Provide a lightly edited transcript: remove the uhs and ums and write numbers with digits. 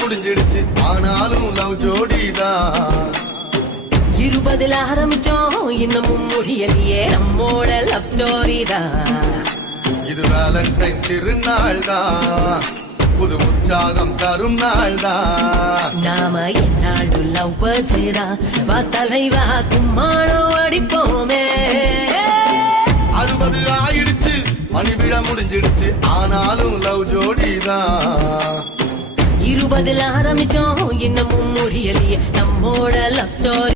முடிஞ்சிடுச்சு ஆனாலும் லவ் ஜோடிதான் 20 ஆரம்பிச்சோம் இன்னமும் முடியலையே நம்மோட லவ் ஸ்டோரி தான் இது வேலண்டைன் திருநாள் தான் புது உற்சாகம் தரும் நாள் தான் நாம என்னாலும் லவ் பர்த்தான் வா தலைவா கும்மாளோ அடிப்போமே 60 ஆயிடுச்சு மணி விழ முடிஞ்சிடுச்சு ஆனாலும் லவ் ஜோடிதான் 20 ஆரம்பிச்சோம் இன்னமும் முடியலையே நம்மோட லவ் ஸ்டோரி